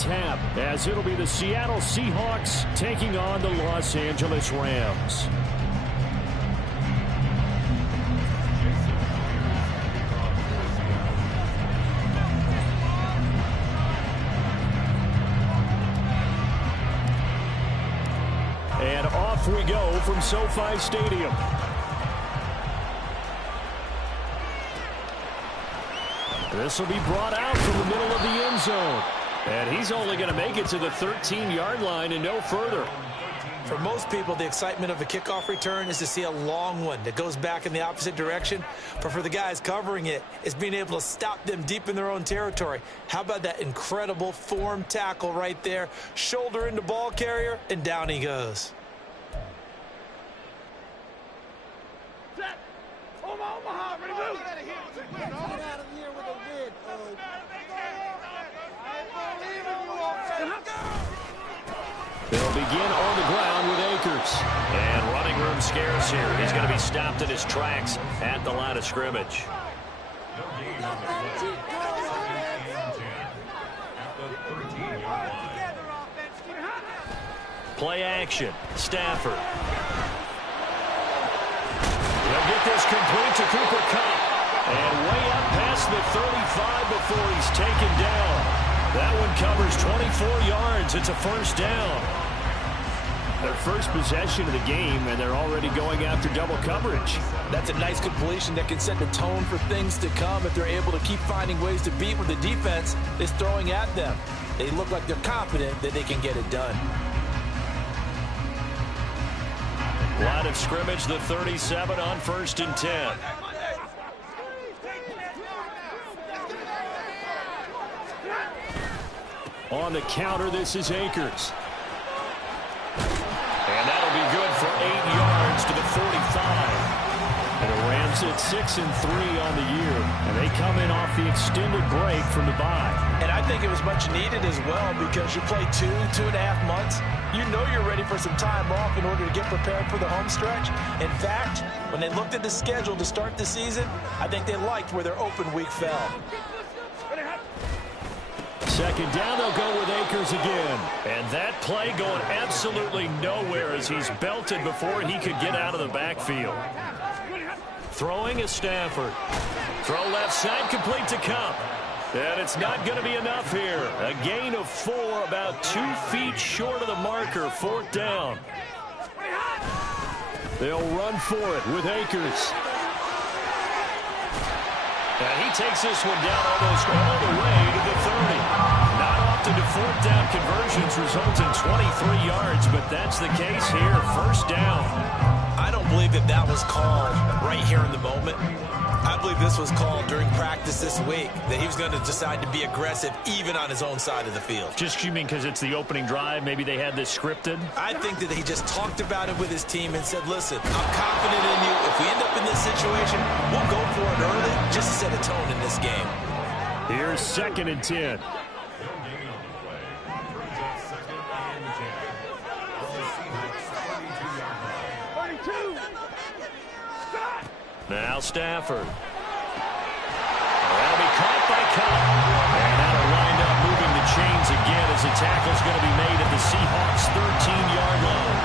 tap, as it'll be the Seattle Seahawks taking on the Los Angeles Rams. And off we go from SoFi Stadium. This will be brought out from the middle of the end zone. And he's only going to make it to the 13-yard line and no further. For most people, the excitement of a kickoff return is to see a long one that goes back in the opposite direction. But for the guys covering it, it's being able to stop them deep in their own territory. How about that incredible form tackle right there? Shoulder into ball carrier, and down he goes. They'll begin on the ground with Akers. And running room scarce here. He's going to be stopped in his tracks at the line of scrimmage. Play action. Stafford. He'll get this complete to Cooper Kupp. And way up past the 35 before he's taken down. That one covers 24 yards. It's a first down. Their first possession of the game, and they're already going after double coverage. That's a nice completion that can set the tone for things to come if they're able to keep finding ways to beat what the defense is throwing at them. They look like they're confident that they can get it done. Line of scrimmage, the 37 on 1st and 10. On the counter, this is Akers. And that'll be good for 8 yards to the 45. And the Rams at 6-3 on the year. And they come in off the extended break from the bye. And I think it was much needed as well, because you play 2.5 months. You know you're ready for some time off in order to get prepared for the home stretch. In fact, when they looked at the schedule to start the season, I think they liked where their open week fell. Second down, they'll go with Akers again. And that play going absolutely nowhere as he's belted before he could get out of the backfield. Throwing is Stafford. Throw left side, complete to Kupp. And it's not going to be enough here. A gain of 4, about 2 feet short of the marker, 4th down. They'll run for it with Akers. And he takes this one down almost all the way to the 30. Not often do 4th down conversions result in 23 yards, but that's the case here. 1st down. I don't believe that was called right here in the moment. I believe this was called during practice this week, that he was going to decide to be aggressive even on his own side of the field. Just, you mean because it's the opening drive? Maybe they had this scripted? I think that he just talked about it with his team and said, listen, I'm confident in you. If we end up in this situation, we'll go for it early just to set a tone in this game. Here's 2nd and 10. Now Stafford. That'll be caught by Kupp. And that'll wind up moving the chains again as the tackle's going to be made at the Seahawks' 13-yard line.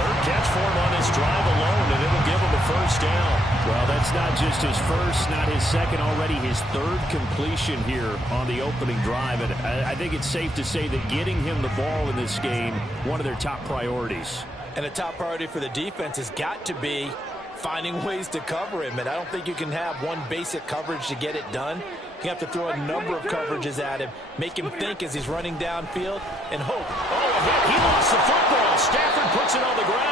3rd catch for him on this drive alone, and it'll give him a 1st down. Well, that's not just his first, not his second, already his 3rd completion here on the opening drive. And I think it's safe to say that getting him the ball in this game, one of their top priorities. And a top priority for the defense has got to be finding ways to cover him. And I don't think you can have one basic coverage to get it done. You have to throw a number of coverages at him, make him think as he's running downfield, and hope. Oh, he lost the football. Stafford puts it on the ground.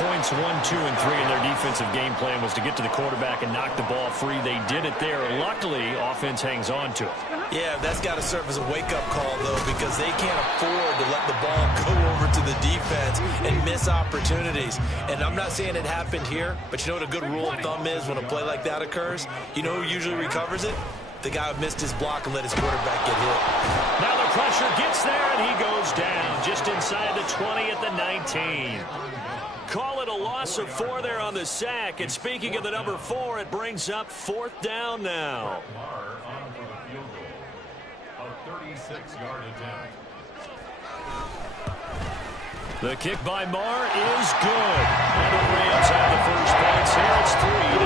Points 1, 2, and 3 in their defensive game plan was to get to the quarterback and knock the ball free. They did it there. Luckily, offense hangs on to it. Yeah, that's got to serve as a wake-up call, though, because they can't afford to let the ball go over to the defense and miss opportunities. And I'm not saying it happened here, but you know what a good rule of thumb is when a play like that occurs? You know who usually recovers it? The guy who missed his block and let his quarterback get hit. Now the pressure gets there, and he goes down just inside the 20 at the 19. Call it a loss of 4 there on the sack. And speaking of the number 4, it brings up 4th down now. The kick by Marr is good. And the Rams have the first points here. It's 3-0.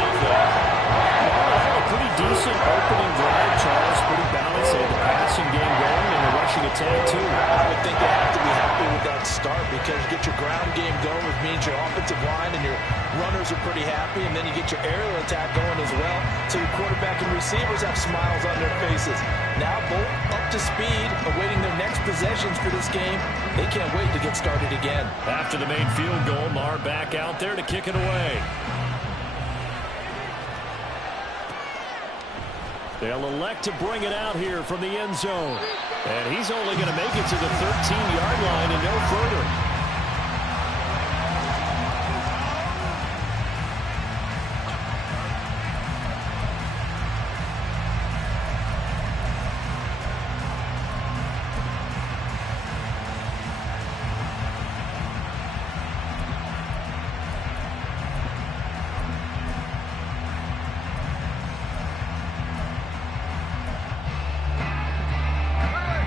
Marr had a pretty decent opening drive, Charles. Pretty balanced. They had the passing game going and the rushing attack, too. I would think they have to be happy with that start because you get your ground game going, which means your offensive line and your runners are pretty happy, and then you get your aerial attack going as well. So your quarterback and receivers have smiles on their faces. Now both up to speed, awaiting their next possessions for this game. They can't wait to get started again. After the main field goal, Marr back out there to kick it away. They'll elect to bring it out here from the end zone. And he's only going to make it to the 13-yard line and no further.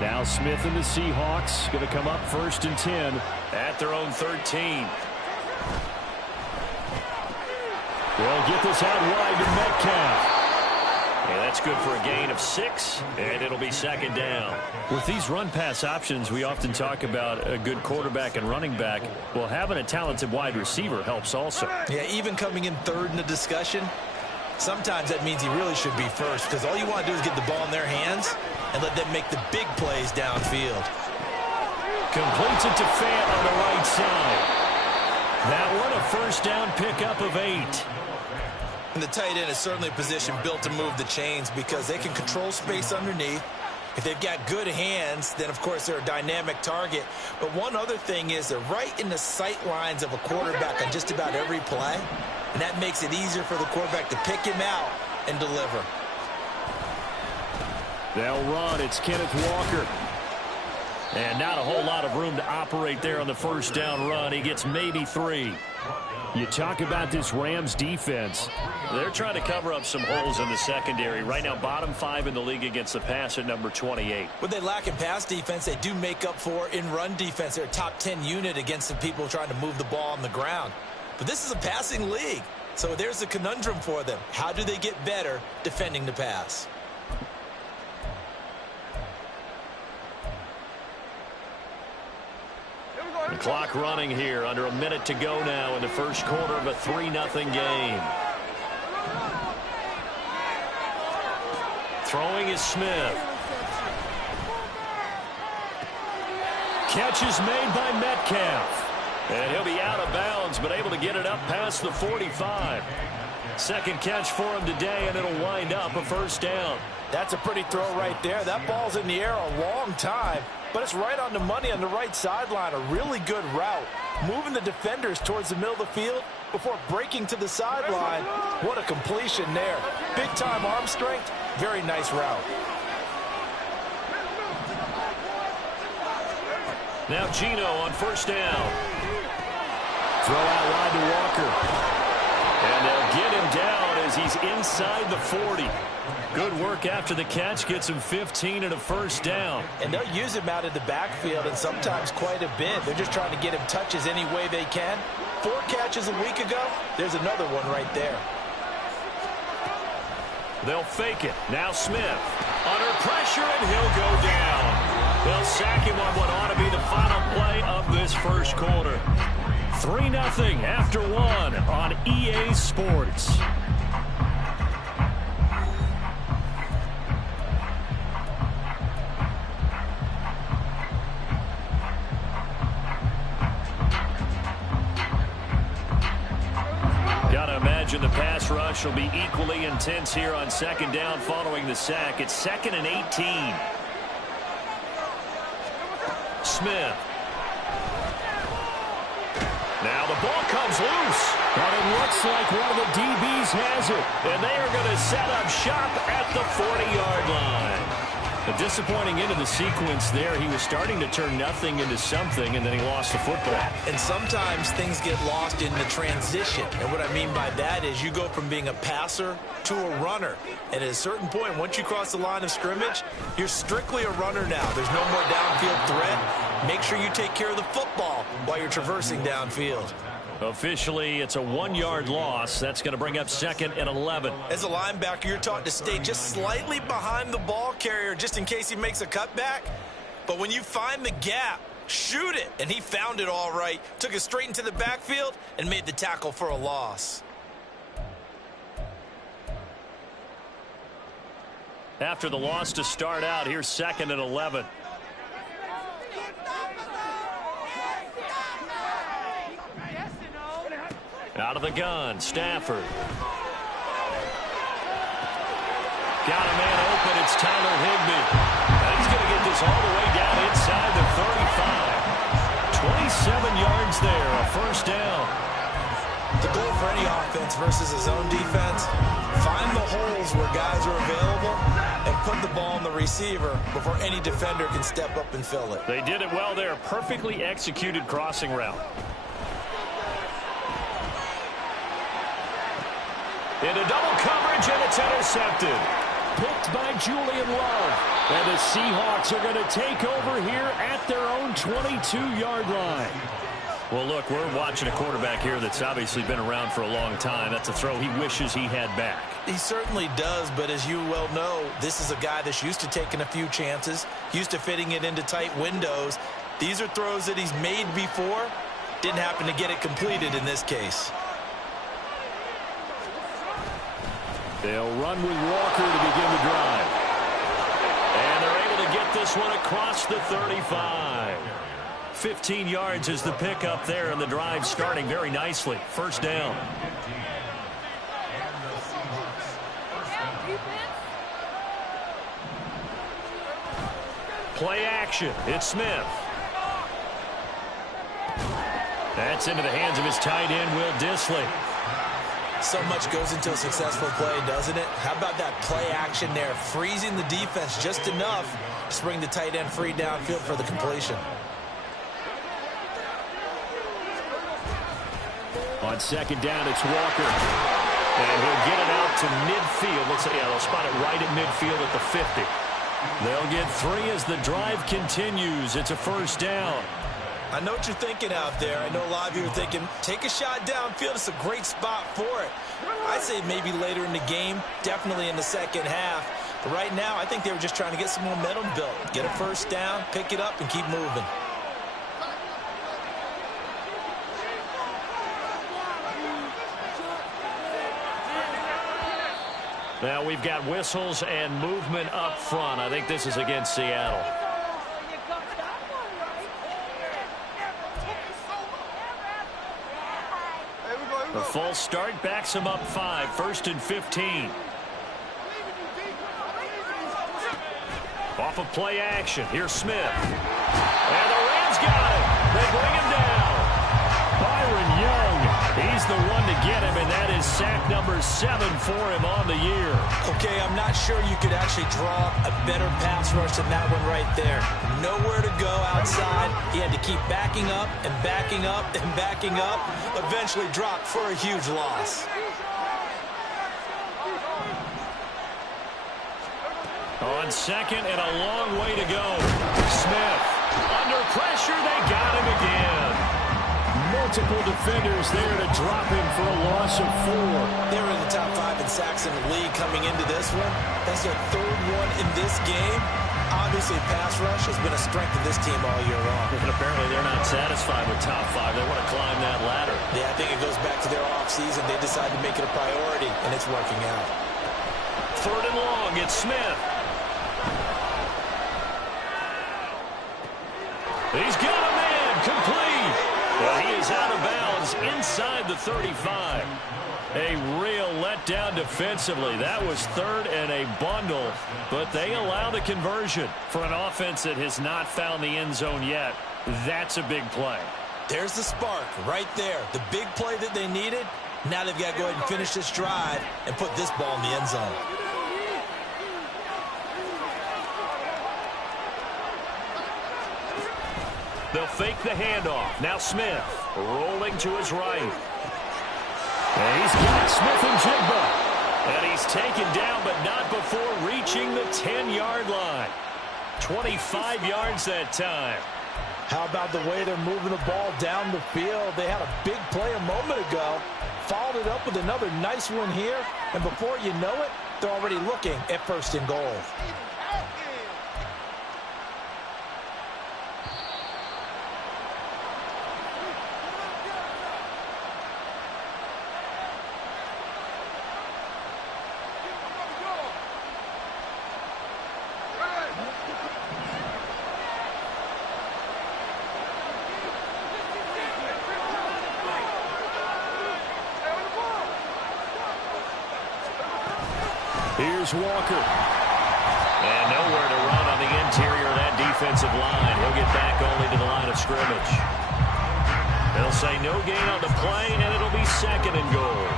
Now Smith and the Seahawks going to come up 1st and 10 at their own 13. They'll get this out wide to Metcalf. And that's good for a gain of 6, and it'll be 2nd down. With these run-pass options, we often talk about a good quarterback and running back. Well, having a talented wide receiver helps also. Yeah, even coming in 3rd in the discussion, sometimes that means he really should be first because all you want to do is get the ball in their hands and let them make the big plays downfield. Completes it to Fant on the right side. That one a 1st down pickup of 8. And the tight end is certainly a position built to move the chains because they can control space underneath. If they've got good hands, then of course they're a dynamic target. But one other thing is they're right in the sight lines of a quarterback on just about every play. And that makes it easier for the quarterback to pick him out and deliver. They'll run. It's Kenneth Walker. And not a whole lot of room to operate there on the 1st down run. He gets maybe 3. You talk about this Rams defense. They're trying to cover up some holes in the secondary. Right now, bottom 5 in the league against the pass at number 28. What they lack in pass defense, they do make up for in run defense. They're a top 10 unit against the people trying to move the ball on the ground. But this is a passing league. So there's a conundrum for them. How do they get better defending the pass? The clock running here. Under a minute to go now in the 1st quarter of a 3-0 game. Throwing is Smith. Catch is made by Metcalf. And he'll be out of bounds, but able to get it up past the 45. 2nd catch for him today, and it'll wind up a 1st down. That's a pretty throw right there. That ball's in the air a long time, but it's right on the money on the right sideline. A really good route. Moving the defenders towards the middle of the field before breaking to the sideline. What a completion there. Big-time arm strength. Very nice route. Now Gino on 1st down. Throw out wide to Walker. And they'll get him down as he's inside the 40. Good work after the catch. Gets him 15 and a 1st down. And they'll use him out in the backfield and sometimes quite a bit. They're just trying to get him touches any way they can. 4 catches a week ago. There's another one right there. They'll fake it. Now Smith. Under pressure, and he'll go down. They'll sack him on what ought to be the final play of this 1st quarter. 3-0 after 1 on EA Sports. Gotta imagine the pass rush will be equally intense here on 2nd down following the sack. It's 2nd and 18. Smith. Now the ball comes loose. But it looks like one of the DBs has it. And they are going to set up shop at the 40-yard line. A disappointing end of the sequence there. He was starting to turn nothing into something, and then he lost the football. And sometimes things get lost in the transition. And what I mean by that is you go from being a passer to a runner. And at a certain point, once you cross the line of scrimmage, you're strictly a runner now. There's no more downfield threat. Make make sure you take care of the football while you're traversing downfield. Officially, it's a 1-yard loss. That's going to bring up 2nd and 11. As a linebacker, you're taught to stay just slightly behind the ball carrier just in case he makes a cutback. But when you find the gap, shoot it. And he found it all right. Took it straight into the backfield and made the tackle for a loss. After the loss to start out, here's 2nd and 11. Out of the gun, Stafford. Got a man open, it's Tyler Higbee. And he's going to get this all the way down inside the 35. 27 yards there, a first down. The goal for any offense versus a zone defense, find the holes where guys are available and put the ball on the receiver before any defender can step up and fill it. They did it well there, perfectly executed crossing route. Into double coverage, and it's intercepted. Picked by Julian Love. And the Seahawks are going to take over here at their own 22-yard line. Well, look, we're watching a quarterback here that's obviously been around for a long time. That's a throw he wishes he had back. He certainly does, but as you well know, this is a guy that's used to taking a few chances, used to fitting it into tight windows. These are throws that he's made before. Didn't happen to get it completed in this case. They'll run with Walker to begin the drive. And they're able to get this one across the 35. 15 yards is the pickup there, and the drive starting very nicely. First down. Play action. It's Smith. That's into the hands of his tight end, Will Dissly. So much goes into a successful play, doesn't it? How about that play action there, freezing the defense just enough to bring the tight end free downfield for the completion. On second down, it's Walker. And he'll get it out to midfield. Let's say, they'll spot it right at midfield at the 50. They'll get 3 as the drive continues. It's a first down. I know what you're thinking out there. I know a lot of you are thinking, take a shot downfield. It's a great spot for it. I'd say maybe later in the game, definitely in the second half. But right now, I think they were just trying to get some momentum built. Get a first down, pick it up, and keep moving. Now we've got whistles and movement up front. I think this is against Seattle. The false start backs him up 5. 1st and 15. Off of play action. Here's Smith. And the Rams got it. They bring him down. Byron Young. He's the one to get him, and that is sack number 7 for him on the year. Okay, I'm not sure you could actually draw a better pass rush than that one right there. Nowhere to go outside. He had to keep backing up and backing up and backing up. Eventually dropped for a huge loss. On second and a long way to go. Smith. Under pressure, they got him again. Multiple defenders there to drop him for a loss of 4. They were in the top 5 in sacks in the league coming into this one. That's their 3rd one in this game. Obviously, pass rush has been a strength of this team all year long. And apparently they're not satisfied with top 5. They want to climb that ladder. Yeah, I think it goes back to their offseason. They decided to make it a priority, and it's working out. 3rd and long, it's Smith. He's got a man, complete. Well, he is out of bounds inside the 35. A real letdown defensively. That was 3rd and a bundle, but they allow the conversion. For an offense that has not found the end zone yet, that's a big play. There's the spark right there. The big play that they needed. Now they've got to go ahead and finish this drive and put this ball in the end zone. They'll fake the handoff. Now Smith rolling to his right. And he's got Smith-Njigba. And he's taken down, but not before reaching the 10-yard line. 25 yards that time. How about the way they're moving the ball down the field? They had a big play a moment ago, followed it up with another nice one here, and before you know it, they're already looking at 1st and goal. Here's Walker. And nowhere to run on the interior of that defensive line. He'll get back only to the line of scrimmage. They'll say no gain on the play, and it'll be 2nd and goal.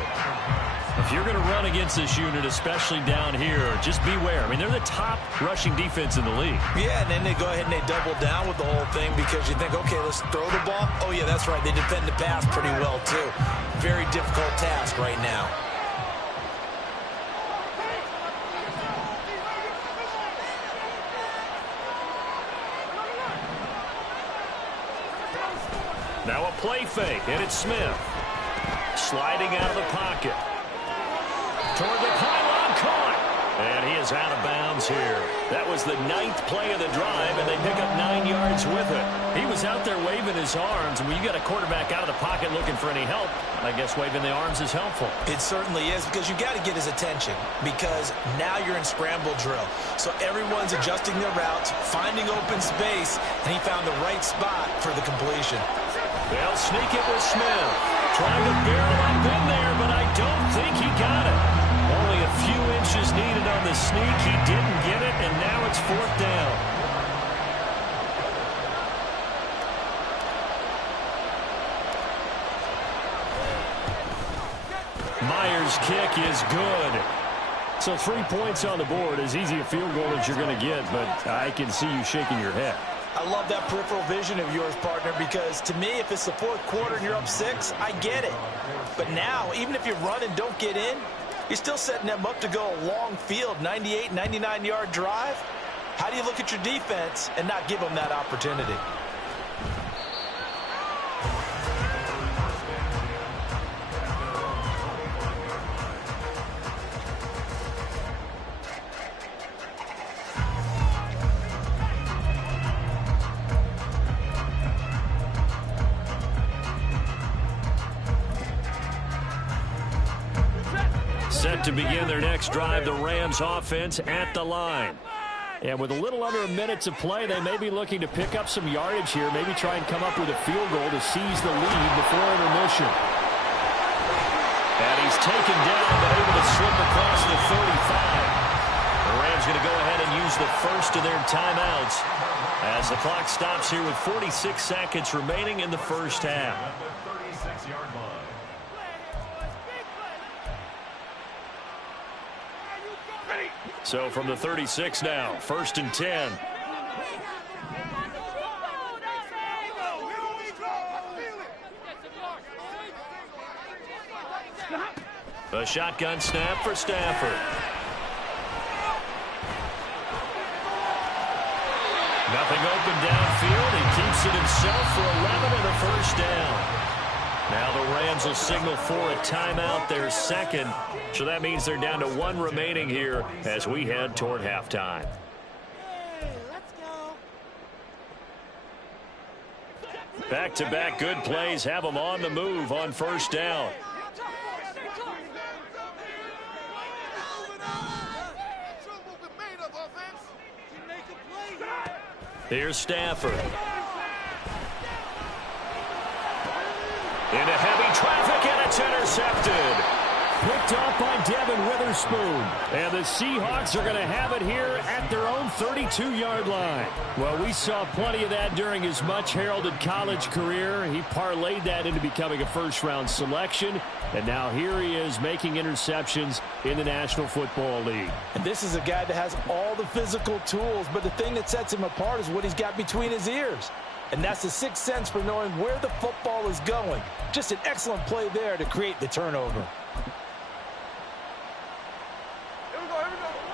If you're going to run against this unit, especially down here, just beware. I mean, they're the top rushing defense in the league. Yeah, and then they go ahead and they double down with the whole thing because you think, okay, let's throw the ball. Oh, yeah, that's right. They defend the pass pretty well, too. Very difficult task right now. Now a play fake, and it's Smith. Sliding out of the pocket. Toward the pylon, caught. And he is out of bounds here. That was the 9th play of the drive, and they pick up 9 yards with it. He was out there waving his arms, and when you got a quarterback out of the pocket looking for any help, I guess waving the arms is helpful. It certainly is, because you got to get his attention, because now you're in scramble drill. So everyone's adjusting their routes, finding open space, and he found the right spot for the completion. They'll sneak it with Smith. Trying to barrel up in there, but I don't think he got it. Only a few inches needed on the sneak. He didn't get it, and now it's 4th down. Myers' kick is good. So 3 points on the board, as easy a field goal as you're going to get, but I can see you shaking your head. I love that peripheral vision of yours, partner, because to me, if it's the 4th quarter and you're up 6, I get it. But now, even if you run and don't get in, you're still setting them up to go a long field, 98, 99-yard drive. How do you look at your defense and not give them that opportunity? Set to begin their next drive, the Rams offense at the line. And with a little under a minute to play, they may be looking to pick up some yardage here, maybe try and come up with a field goal to seize the lead before intermission. And he's taken down, but able to slip across the 35. The Rams going to go ahead and use the first of their timeouts as the clock stops here with 46 seconds remaining in the first half. So from the 36 now, 1st and 10. A shotgun snap for Stafford. Nothing open downfield. He keeps it himself for 11 and a first down. Now the Rams will signal for a timeout, their 2nd. So that means they're down to 1 remaining here as we head toward halftime. Back-to-back good plays have them on the move on 1st down. Here's Stafford. Into heavy traffic, and it's intercepted. Picked off by Devin Witherspoon. And the Seahawks are going to have it here at their own 32-yard line. Well, we saw plenty of that during his much-heralded college career. He parlayed that into becoming a first-round selection. And now here he is making interceptions in the National Football League. And this is a guy that has all the physical tools, but the thing that sets him apart is what he's got between his ears. And that's the sixth sense for knowing where the football is going. Just an excellent play there to create the turnover.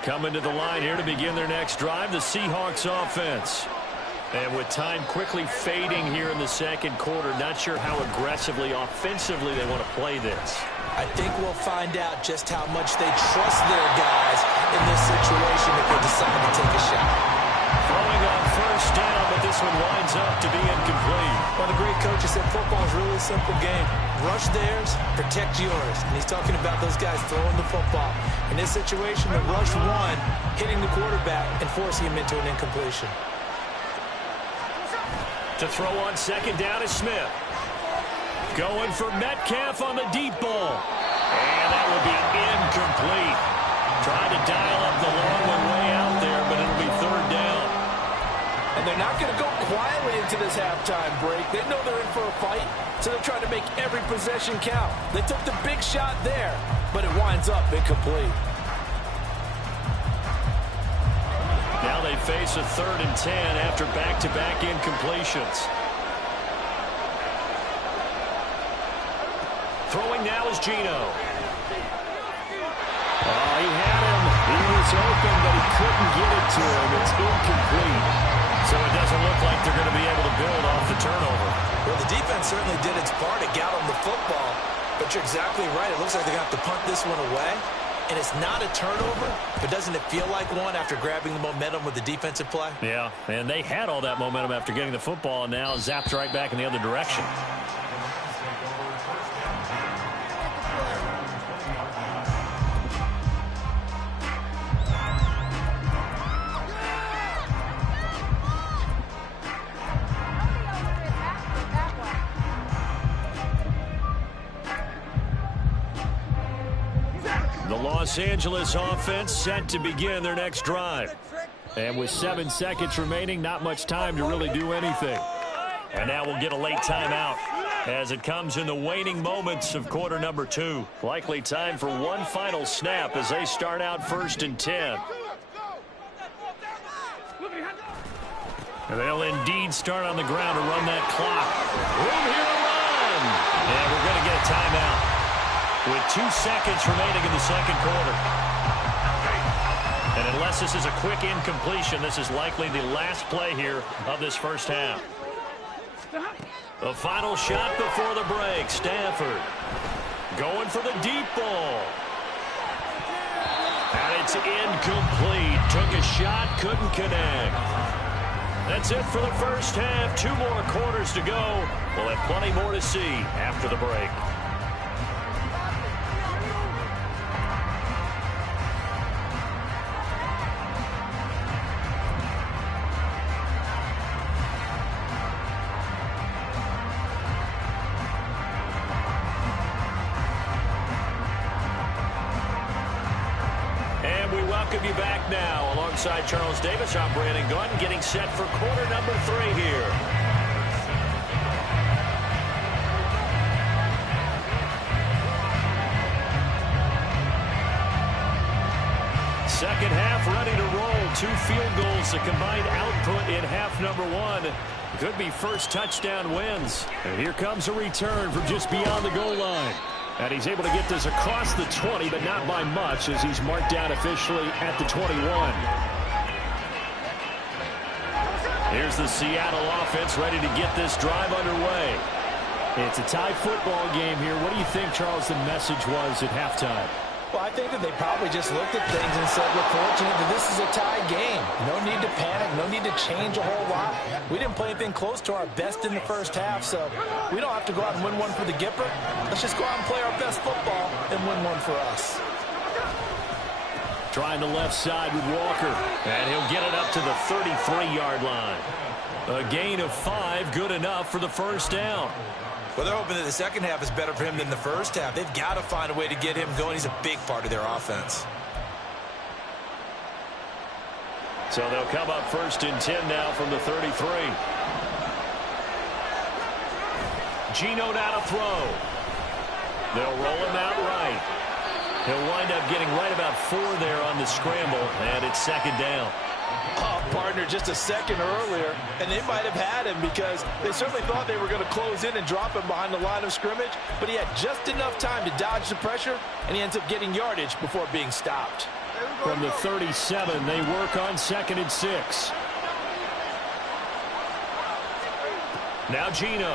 Coming to the line here to begin their next drive, the Seahawks offense. And with time quickly fading here in the second quarter, not sure how aggressively, offensively they want to play this. I think we'll find out just how much they trust their guys in this situation if they decide to take a shot. Throwing on first down, but this one winds up to be incomplete. Well, the great coach said football is really a simple game. Rush theirs, protect yours. And he's talking about those guys throwing the football. In this situation, the rush one, hitting the quarterback and forcing him into an incompletion. To throw on second down is Smith. Going for Metcalf on the deep ball. And that will be incomplete. Trying to dial up the long one way out there, but it'll be third down. And they're not going to go quietly into this halftime break. They know they're in for a fight, so they're trying to make every possession count. They took the big shot there, but it winds up incomplete. Now they face a 3rd and 10 after back-to-back incompletions. Throwing now is Geno. Oh, he had him. He was open, but he couldn't get it to him. It's incomplete. So it doesn't look like they're going to be able to build off the turnover. Well, the defense certainly did its part. It got them the football. But you're exactly right. It looks like they're going to have to punt this one away. And it's not a turnover, but doesn't it feel like one after grabbing the momentum with the defensive play? Yeah, and they had all that momentum after getting the football, and now zapped right back in the other direction. Los Angeles offense set to begin their next drive. And with 7 seconds remaining, not much time to really do anything. And now we'll get a late timeout as it comes in the waning moments of quarter number 2. Likely time for one final snap as they start out 1st and 10. And they'll indeed start on the ground to run that clock. Room here to run. And we're going to get a timeout with 2 seconds remaining in the second quarter. And unless this is a quick incompletion, this is likely the last play here of this first half. The final shot before the break. Stafford going for the deep ball. And it's incomplete. Took a shot, couldn't connect. That's it for the first half. 2 more quarters to go. We'll have plenty more to see after the break. Welcome you back now. Alongside Charles Davis, I'm Brandon Gunn, getting set for quarter number 3 here. Second half ready to roll. 2 field goals, the combined output in half number 1. Could be first touchdown wins. And here comes a return from just beyond the goal line. And he's able to get this across the 20, but not by much, as he's marked down officially at the 21. Here's the Seattle offense ready to get this drive underway. It's a tie football game here. What do you think, Charles, the message was at halftime? Well, I think that they probably just looked at things and said, we're fortunate that this is a tie game. No need to panic. No need to change a whole lot. We didn't play anything close to our best in the first half, so we don't have to go out and win one for the Gipper. Let's just go out and play our best football and win one for us. Trying the left side with Walker, and he'll get it up to the 33-yard line. A gain of 5, good enough for the first down. Well, they're hoping that the second half is better for him than the first half. They've got to find a way to get him going. He's a big part of their offense. So they'll come up 1st and 10 now from the 33. Geno now to throw. They'll roll him out right. He'll wind up getting right about 4 there on the scramble, and it's 2nd down. Oh, partner, just a second earlier, and they might have had him because they certainly thought they were going to close in and drop him behind the line of scrimmage, but he had just enough time to dodge the pressure, and he ends up getting yardage before being stopped. From the 37, they work on 2nd and 6. Now Geno.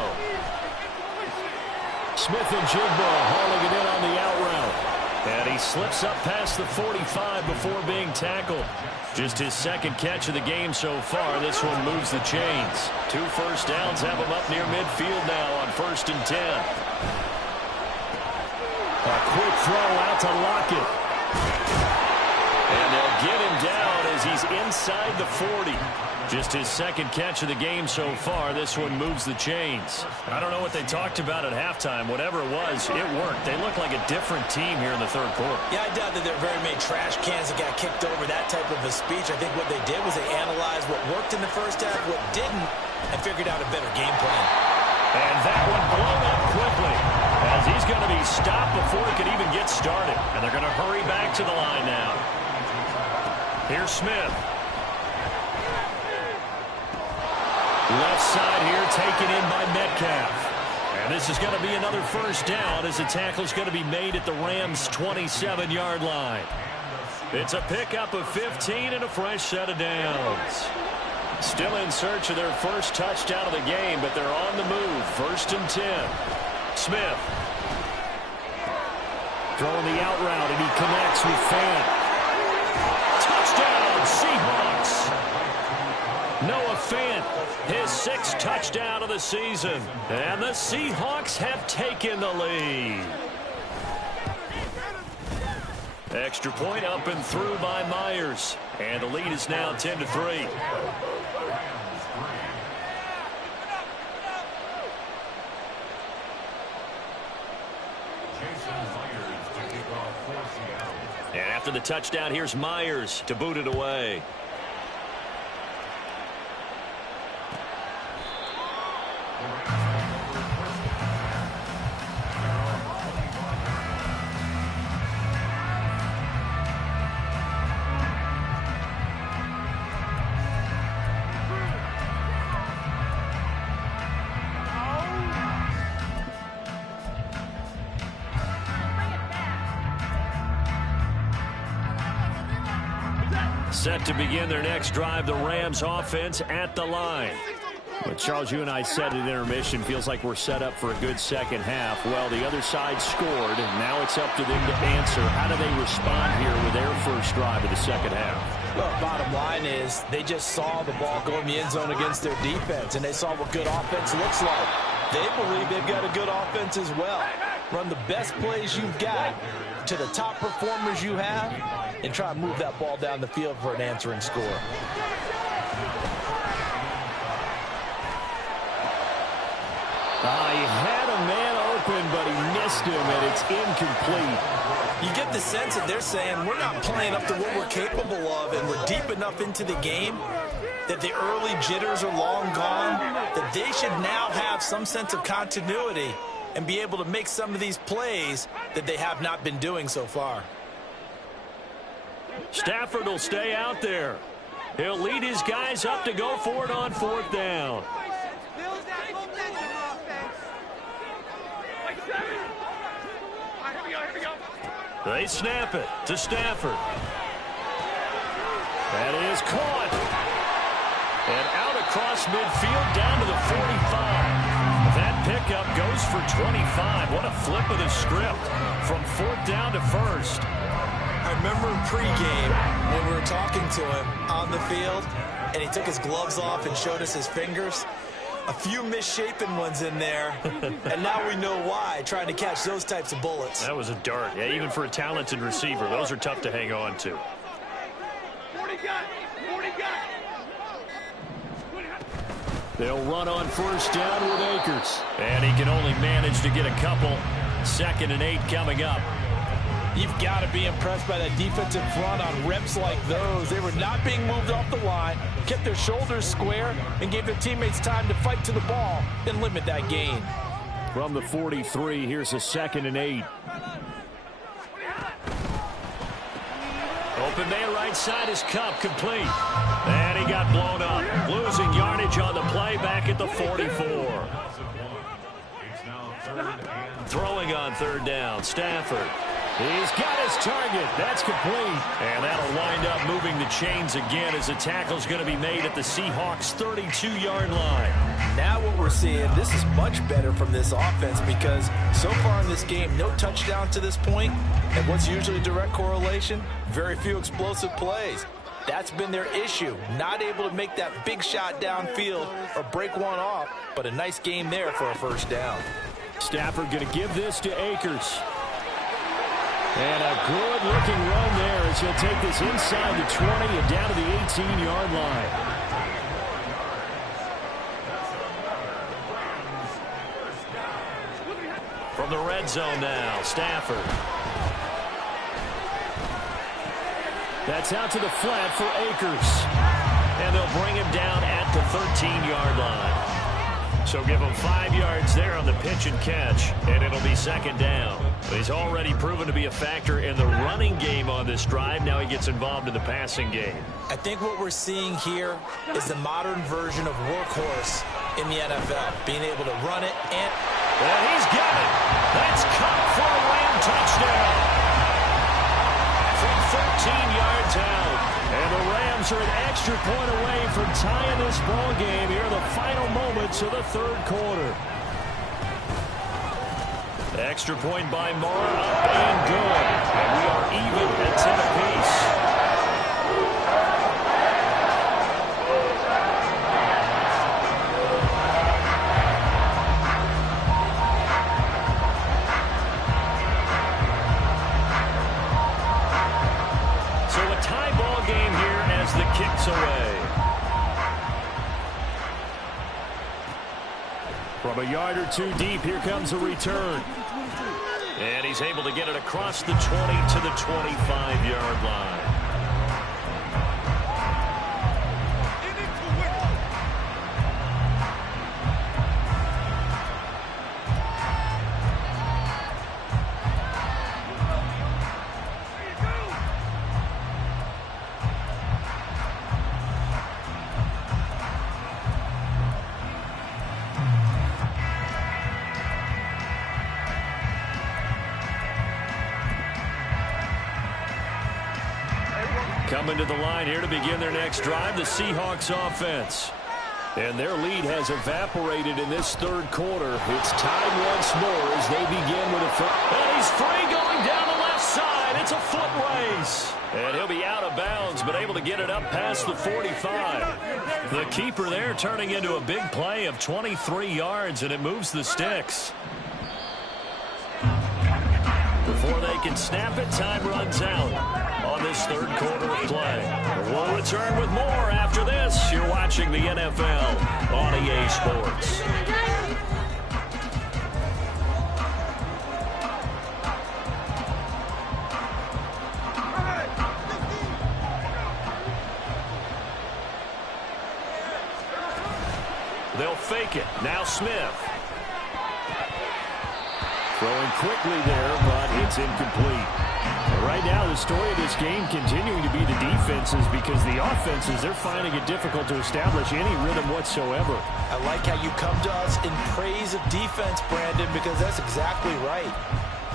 Smith-Njigba hauling it in on the out route. And he slips up past the 45 before being tackled. Just his second catch of the game so far. This one moves the chains. 2 first downs have him up near midfield now on 1st and 10. A quick throw out to Lockett. And they'll get him down as he's inside the 40. Just his second catch of the game so far. This one moves the chains. I don't know what they talked about at halftime. Whatever it was, it worked. They look like a different team here in the third quarter. Yeah, I doubt that there are very many trash cans that got kicked over, that type of a speech. I think what they did was they analyzed what worked in the first half, what didn't, and figured out a better game plan. And that one blown up quickly as he's going to be stopped before it could even get started. And they're going to hurry back to the line now. Here's Smith. Left side here taken in by Metcalf. And this is going to be another first down as the tackle's going to be made at the Rams' 27-yard line. It's a pickup of 15 and a fresh set of downs. Still in search of their first touchdown of the game, but they're on the move. 1st and 10. Smith. Throwing the out route, and he connects with Fant. Touchdown, Seahawks. Noah Fant, his 6th touchdown of the season. And the Seahawks have taken the lead. Extra point up and through by Myers. And the lead is now 10-3. And after the touchdown, here's Myers to boot it away. Set to begin their next drive, the Rams offense at the line. But Charles, you and I said at intermission, feels like we're set up for a good second half. Well, the other side scored, and now it's up to them to answer. How do they respond here with their first drive of the second half? Well, bottom line is they just saw the ball go in the end zone against their defense, and they saw what good offense looks like. They believe they've got a good offense as well. Run the best plays you've got to the top performers you have, and try to move that ball down the field for an answering score. He had a man open, but he missed him, and it's incomplete. You get the sense that they're saying we're not playing up to what we're capable of, and we're deep enough into the game that the early jitters are long gone, that they should now have some sense of continuity and be able to make some of these plays that they have not been doing so far. Stafford will stay out there. He'll lead his guys up to go for it on 4th down. They snap it to Stafford. That is caught. And out across midfield down to the 45. That pickup goes for 25. What a flip of the script from 4th down to 1st. I remember pregame when we were talking to him on the field, and he took his gloves off and showed us his fingers. A few misshapen ones in there, and now we know why, trying to catch those types of bullets. That was a dart. Yeah, even for a talented receiver, those are tough to hang on to. They'll run on 1st down with Akers. And he can only manage to get a couple. 2nd and 8 coming up. You've got to be impressed by that defensive front on reps like those. They were not being moved off the line, kept their shoulders square, and gave their teammates time to fight to the ball and limit that gain. From the 43, here's a 2nd and 8. Open man right side is Kupp, complete. And he got blown up. Losing yardage on the play back at the 44. Throwing on 3rd down, Stafford. He's got his target. That's complete. And that'll wind up moving the chains again as the tackle's going to be made at the Seahawks' 32-yard line. Now what we're seeing, this is much better from this offense because so far in this game, no touchdown to this point, and what's usually a direct correlation? Very few explosive plays. That's been their issue, not able to make that big shot downfield or break one off, but a nice game there for a first down. Stafford going to give this to Akers. And a good-looking run there as he'll take this inside the 20 and down to the 18-yard line. From the red zone now, Stafford. That's out to the flat for Akers. And they'll bring him down at the 13-yard line. So give him 5 yards there on the pitch and catch, and it'll be second down. He's already proven to be a factor in the running game on this drive. Now he gets involved in the passing game. I think what we're seeing here is the modern version of workhorse in the NFL, being able to run it and he's got it. That's caught for a Lamb touchdown. From 13 yards out. And the Rams are an extra point away from tying this ball game here in the final moments of the third quarter. Extra point by Mara, up and good. And we are even at 10 apiece. Kicks away. From a yard or two deep, here comes a return. And he's able to get it across the 20 to the 25-yard line. Coming to the line here to begin their next drive, the Seahawks offense. And their lead has evaporated in this third quarter. It's tied once more as they begin with a foot. And he's free going down the left side. It's a foot race. And he'll be out of bounds, but able to get it up past the 45. The keeper there turning into a big play of 23 yards, and it moves the sticks. Before they can snap it, time runs out on this third quarter of play. We'll return with more after this. You're watching the NFL on EA Sports. They'll fake it. Now Smith. Throwing quickly there, but it's incomplete. Right now, the story of this game continuing to be the defenses, because the offenses, they're finding it difficult to establish any rhythm whatsoever. I like how you come to us in praise of defense, Brandon, because that's exactly right.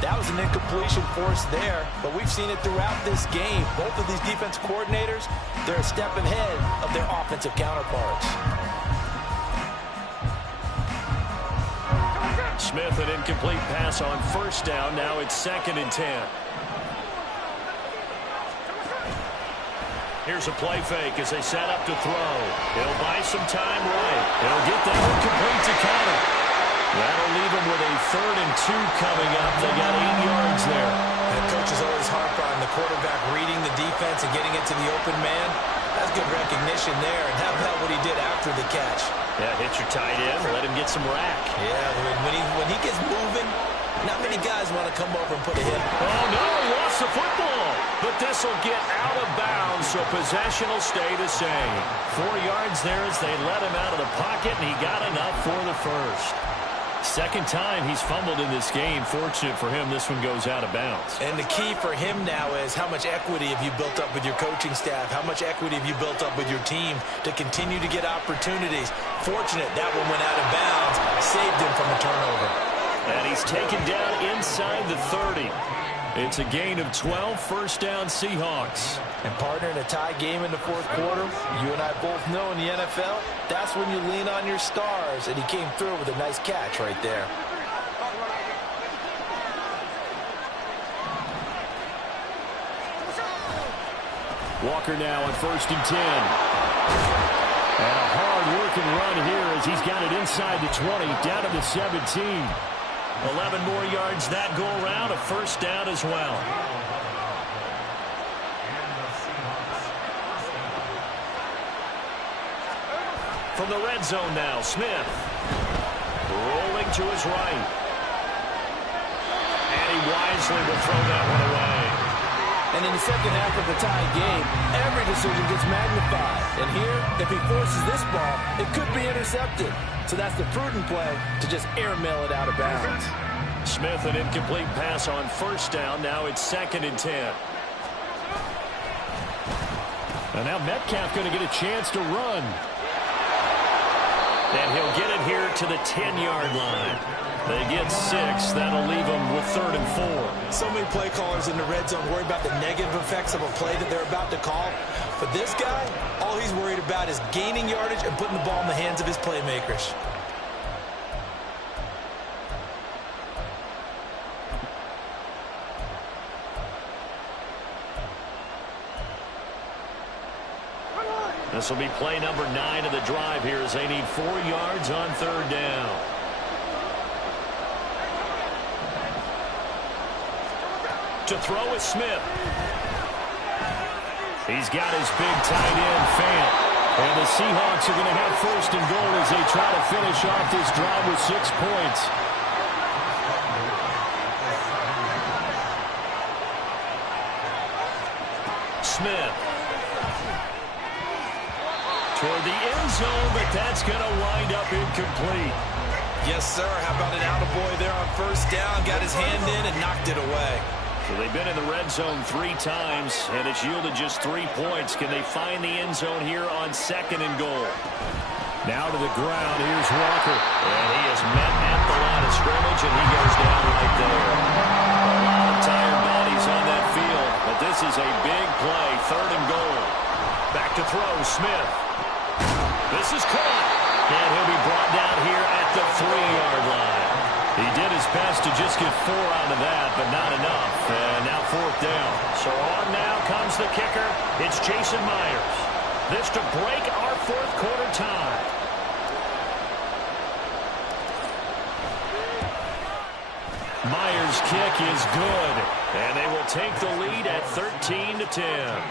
That was an incompletion force there, but we've seen it throughout this game. Both of these defense coordinators, they're a step ahead of their offensive counterparts. Smith, an incomplete pass on first down. Now it's 2nd and 10. Here's a play fake as they set up to throw. He'll buy some time right. He'll get that one complete to Connor. That'll leave him with a 3rd and 2 coming up. They got 8 yards there. And coach is always harp on the quarterback reading the defense and getting it to the open man. That's good recognition there. And how about what he did after the catch? Yeah, hit your tight end, let him get some rack. Yeah, when he gets moving, not many guys want to come over and put a hit. Oh, no, he lost the football. But this will get out of bounds, so possession will stay the same. 4 yards there as they let him out of the pocket, and he got enough for the first. Second time he's fumbled in this game. Fortunate for him, this one goes out of bounds. And the key for him now is how much equity have you built up with your coaching staff? How much equity have you built up with your team to continue to get opportunities? Fortunate that one went out of bounds, saved him from a turnover. And he's taken down inside the 30. It's a gain of 12, first down Seahawks. And partner, in a tie game in the fourth quarter, you and I both know in the NFL, that's when you lean on your stars, and he came through with a nice catch right there. Walker now on 1st and 10. And a hard-working run here as he's got it inside the 20, down to the 17. 11 more yards that go around, a first down as well. From the red zone now, Smith. Rolling to his right. And he wisely will throw that one away. And in the second half of the tie game, every decision gets magnified. And here, if he forces this ball, it could be intercepted. So that's the prudent play to just airmail it out of bounds. Smith, an incomplete pass on first down. Now it's 2nd and 10. And now Metcalf going to get a chance to run. And he'll get it here to the 10-yard line. They get 6. That'll leave them with 3rd and 4. So many play callers in the red zone worry about the negative effects of a play that they're about to call. But this guy, all he's worried about is gaining yardage and putting the ball in the hands of his playmakers. This will be play number 9 of the drive here as they need 4 yards on 3rd down. To throw is Smith. He's got his big tight end, Fant. And the Seahawks are going to have 1st and goal as they try to finish off this drive with 6 points. Smith. Toward the end zone, but that's going to wind up incomplete. Yes, sir. How about an attaboy there on 1st down? Got his hand in and knocked it away. So they've been in the red zone 3 times, and it's yielded just 3 points. Can they find the end zone here on 2nd and goal? Now to the ground. Here's Walker. And he is met at the line of scrimmage, and he goes down right there. A lot of tired bodies on that field, but this is a big play. 3rd and goal. Back to throw, Smith. This is caught, and he'll be brought down here at the 3-yard line. He did his best to just get 4 out of that, but not enough. And now 4th down. So on now comes the kicker. It's Jason Myers. This to break our 4th quarter tie. Myers' kick is good, and they will take the lead at 13-10.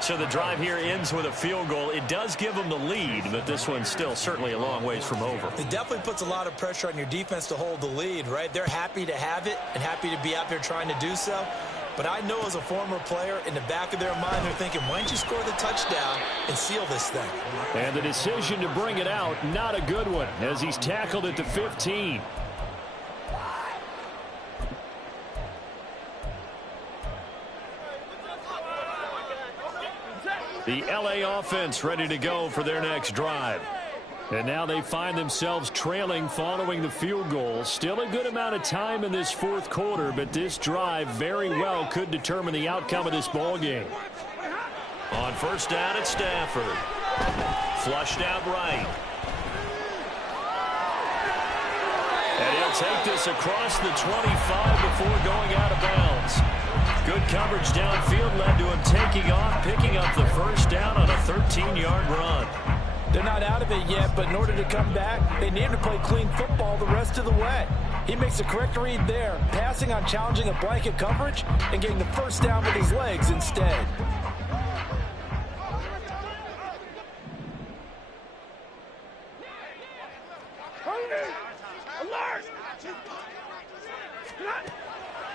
So the drive here ends with a field goal. It does give them the lead, but this one's still certainly a long ways from over. It definitely puts a lot of pressure on your defense to hold the lead, right? They're happy to have it and happy to be out there trying to do so. But I know as a former player, in the back of their mind, they're thinking, why don't you score the touchdown and seal this thing? And the decision to bring it out, not a good one, as he's tackled at the 15. The LA offense ready to go for their next drive. And now they find themselves trailing following the field goal. Still a good amount of time in this 4th quarter, but this drive very well could determine the outcome of this ball game. On 1st down at Stafford. Flushed out right. And he'll take this across the 25 before going out of bounds. Good coverage downfield led to him taking off, picking up the 1st down on a 13-yard run. They're not out of it yet, but in order to come back, they need to play clean football the rest of the way. He makes a correct read there, passing on challenging a blanket coverage and getting the 1st down with his legs instead.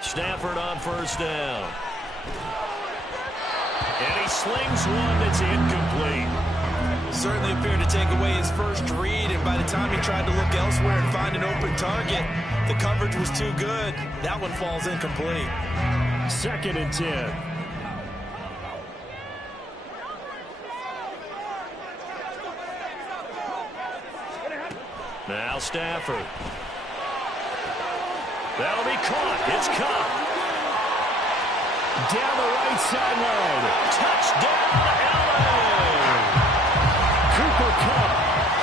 Stafford on 1st down. And he slings one that's incomplete. Certainly appeared to take away his first read, and by the time he tried to look elsewhere and find an open target, the coverage was too good. That one falls incomplete. 2nd and 10. Now Stafford. That'll be caught. It's caught. Down the right sideline. Touchdown, LA! Cooper Kupp,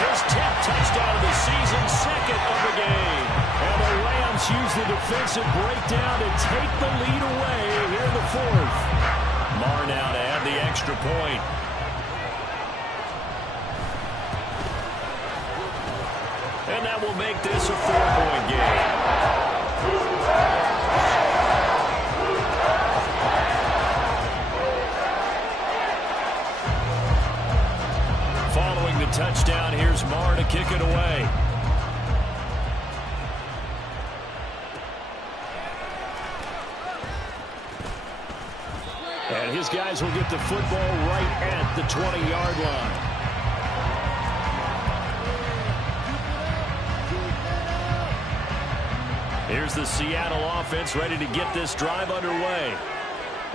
his 10th touchdown of the season, second of the game. And the Rams use the defensive breakdown to take the lead away here in the fourth. Marr now to add the extra point. And that will make this a 4-point game. Following the touchdown, here's Marr to kick it away. And his guys will get the football right at the 20-yard line. Here's the Seattle offense ready to get this drive underway.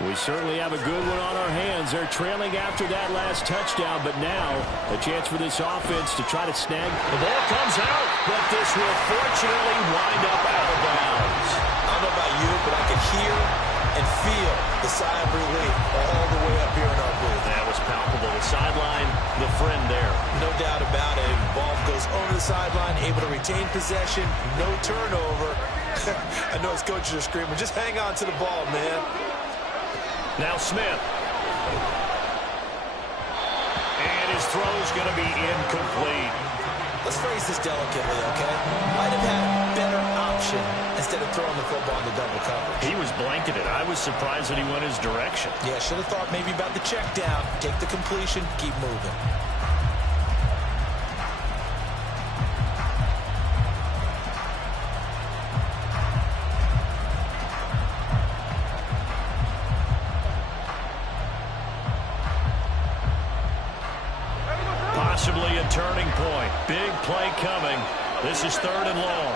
We certainly have a good one on our hands. They're trailing after that last touchdown, but now a chance for this offense to try to snag. The ball comes out, but this will fortunately wind up out of bounds. I don't know about you, but I could hear and feel the sigh of relief all the way up here in our booth. That was palpable. The sideline, the friend there. No doubt about it. The ball goes over the sideline, able to retain possession, no turnover. I know his coaches are screaming, just hang on to the ball, man. Now Smith. And his throw's going to be incomplete. Let's phrase this delicately, okay? Might have had a better option instead of throwing the football into double coverage. He was blanketed. I was surprised that he went his direction. Yeah, should have thought maybe about the check down. Take the completion, keep moving. Possibly a turning point. Big play coming. This is 3rd and long.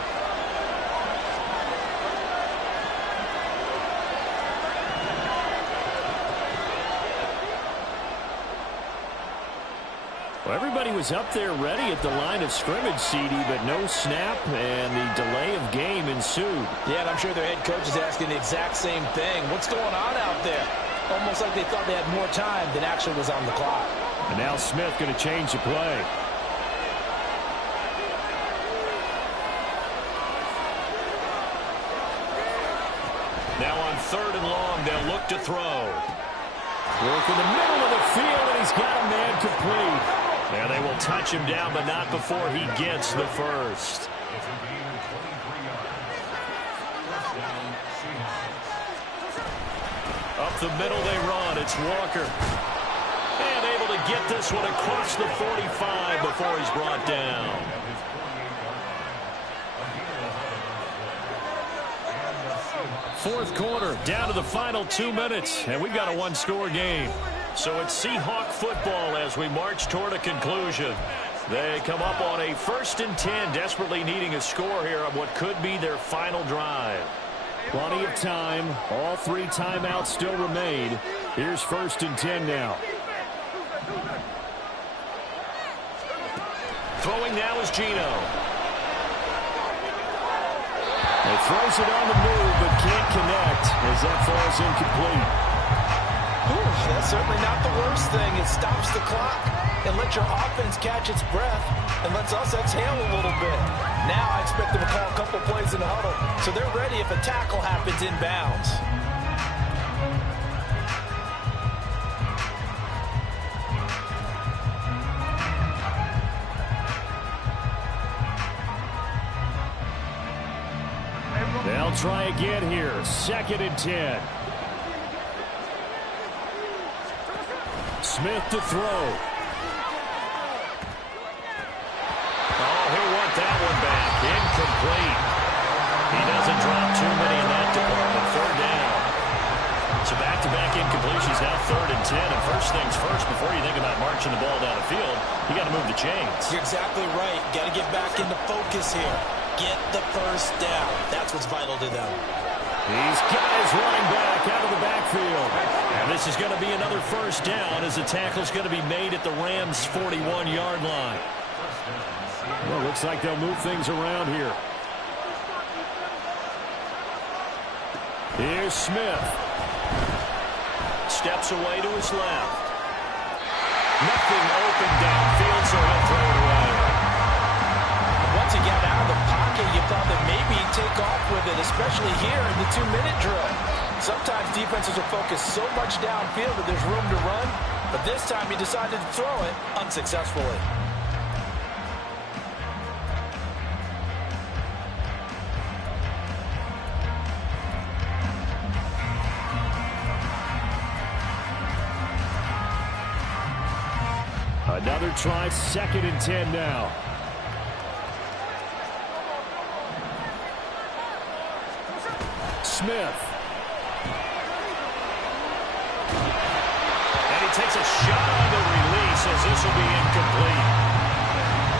Well, everybody was up there ready at the line of scrimmage, CD, but no snap, and the delay of game ensued. Yeah, and I'm sure their head coach is asking the exact same thing. What's going on out there? Almost like they thought they had more time than actually was on the clock. And now Smith going to change the play. Now on 3rd and long, they'll look to throw. Work in the middle of the field, and he's got a man complete. Now they will touch him down, but not before he gets the first. Up the middle they run. It's Walker. And able to get this one across the 45 before he's brought down. Fourth quarter, down to the final 2 minutes, and we've got a one-score game. So it's Seahawk football as we march toward a conclusion. They come up on a 1st and 10, desperately needing a score here on what could be their final drive. Plenty of time. All 3 timeouts still remain. Here's 1st and 10 now. Throwing now is Geno. He throws it on the move, but can't connect as that falls incomplete. That's certainly not the worst thing. It stops the clock and lets your offense catch its breath and lets us exhale a little bit. Now I expect them to call a couple plays in the huddle, so they're ready if a tackle happens inbounds. They'll try again here. 2nd and 10. Smith to throw. Oh, he'll want that one back. Incomplete. He doesn't drop too many in that department. 3rd down. So back-to-back incompletions, now 3rd and 10. And first things first, before you think about marching the ball down the field, you got to move the chains. You're exactly right. Got to get back into focus here. Get the first down. That's what's vital to them. He's got his running back out of the backfield. And this is going to be another 1st down as the tackle's going to be made at the Rams' 41-yard line. Well, looks like they'll move things around here. Here's Smith. steps away to his left. Nothing open downfield, so he'll throw it away. Once he got out of the pocket, you thought that maybe he'd take off with it, especially here in the 2-minute drill. Sometimes defenses will focus so much downfield that there's room to run, but this time he decided to throw it unsuccessfully. Another try, 2nd and 10 now. Smith. And he takes a shot on the release as this will be incomplete.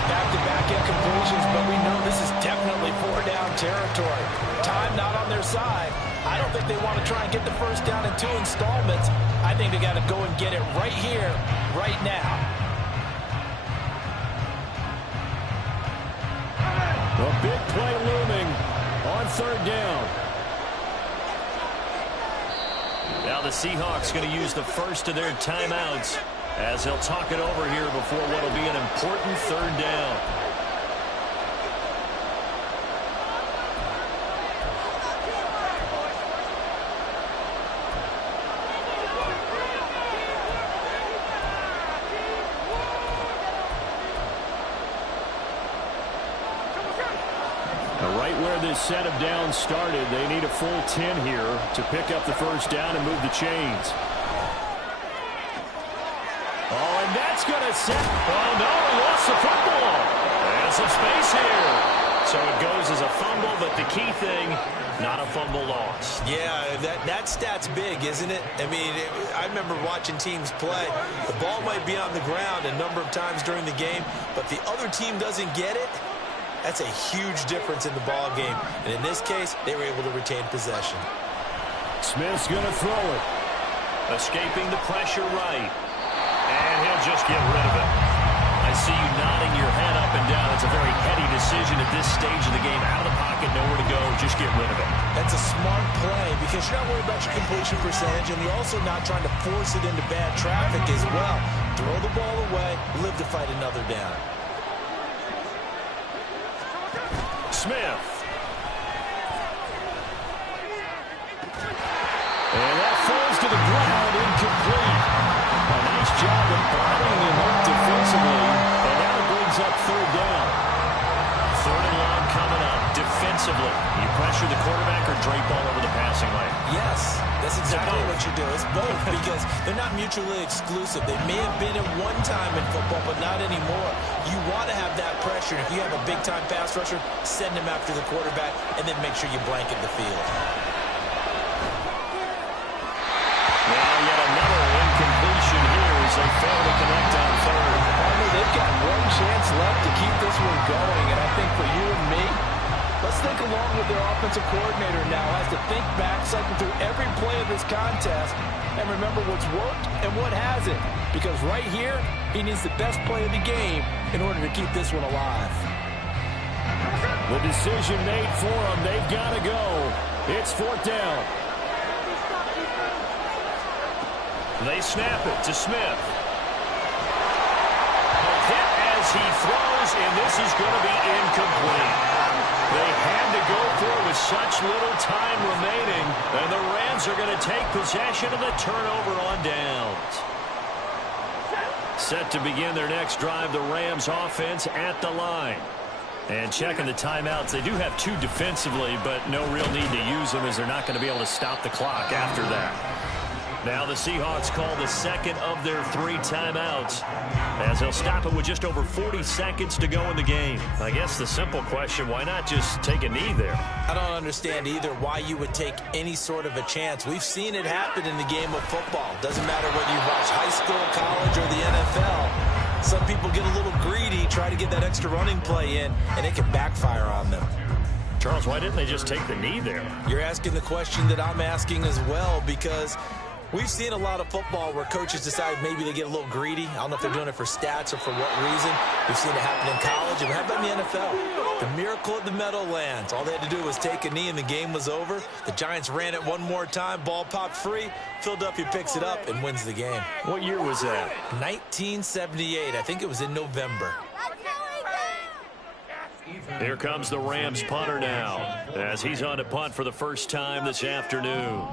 Back-to-back incompletions, but we know this is definitely 4-down territory. Time not on their side. I don't think they want to try and get the first down in 2 installments. I think they got to go and get it right here, right now. A big play looming on 3rd down. Now the Seahawks going to use the first of their timeouts as they'll talk it over here before what will be an important 3rd down. Right where this set of downs started, they need a full 10 here to pick up the first down and move the chains. Oh, and that's going to set. Oh, no, he lost the football. And some space here. So it goes as a fumble, but the key thing, not a fumble loss. Yeah, that stat's big, isn't it? I mean, I remember watching teams play. The ball might be on the ground a number of times during the game, but the other team doesn't get it. That's a huge difference in the ball game. And in this case, they were able to retain possession. Smith's going to throw it. Escaping the pressure right. And he'll just get rid of it. I see you nodding your head up and down. It's a very heady decision at this stage of the game. Out of the pocket, nowhere to go. Just get rid of it. That's a smart play because you're not worried about your completion percentage, and you're also not trying to force it into bad traffic as well. Throw the ball away, live to fight another down. Smith. And that falls to the ground, incomplete. A nice job of bottling him up defensively, and now it brings up 3rd down. 3rd and long coming up defensively. You pressure the quarterback or drape all over the passing lane? Yes, that's exactly what you do. It's both because they're not mutually exclusive. They may have been at one time in football, but not anymore. You want to have that pressure. If you have a big-time pass rusher, send him after the quarterback, and then make sure you blanket the field. Now yet another incompletion here as they fail to connect on 3rd. They've got one chance left to keep this one going, and I think for you and me, let's think along with their offensive coordinator now has to think back, cycle through every play of this contest, and remember what's worked and what hasn't. Because right here, he needs the best play of the game in order to keep this one alive. The decision made for them. They've got to go. It's 4th down. They snap it to Smith. Hit as he throws, and this is going to be incomplete. They had to go for it with such little time remaining, and the Rams are going to take possession of the turnover on downs. Set to begin their next drive, the Rams offense at the line. And checking the timeouts, they do have 2 defensively, but no real need to use them as they're not going to be able to stop the clock after that. Now the Seahawks call the 2nd of their 3 timeouts as they'll stop it with just over 40 seconds to go in the game. I guess the simple question, why not just take a knee there? I don't understand either why you would take any sort of a chance. We've seen it happen in the game of football. Doesn't matter whether you watch high school, college, or the NFL. Some people get a little greedy, try to get that extra running play in, and it can backfire on them. Charles, why didn't they just take the knee there? You're asking the question that I'm asking as well, because We've seen a lot of football where coaches decide maybe they get a little greedy. I don't know if they're doing it for stats or for what reason. We've seen it happen in college, and we have it in the NFL. The miracle of the Meadowlands. All they had to do was take a knee, and the game was over. The Giants ran it one more time. Ball popped free. Philadelphia picks it up and wins the game. What year was that? 1978. I think it was in November. Here comes the Rams punter now, as he's on to punt for the first time this afternoon.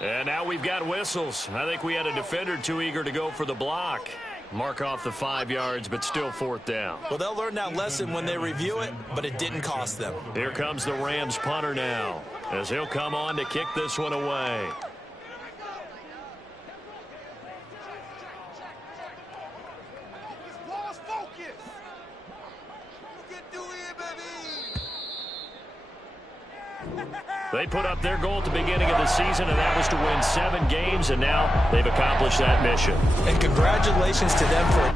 And now we've got whistles. I think we had a defender too eager to go for the block. Mark off the 5 yards, but still 4th down. Well, they'll learn that lesson when they review it, but it didn't cost them. Here comes the Rams punter now, as he'll come on to kick this one away. They put up their goal at the beginning of the season, and that was to win 7 games, and now they've accomplished that mission. And congratulations to them for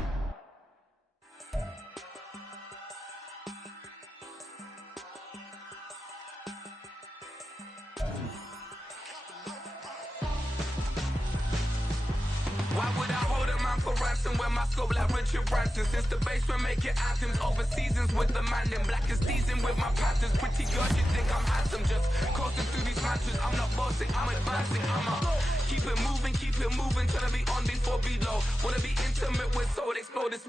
Why would I hold a man for ransom when my scope like Richard Branson? Since the basement making anthems over seasons with the man in black is seasoned with my Panthers. Pretty girl, you think I'm handsome? Just coasting through these mantras. I'm not bossing, I'm advancing. Keep it moving, trying to be on before below. Wanna be intimate with soul, explode this.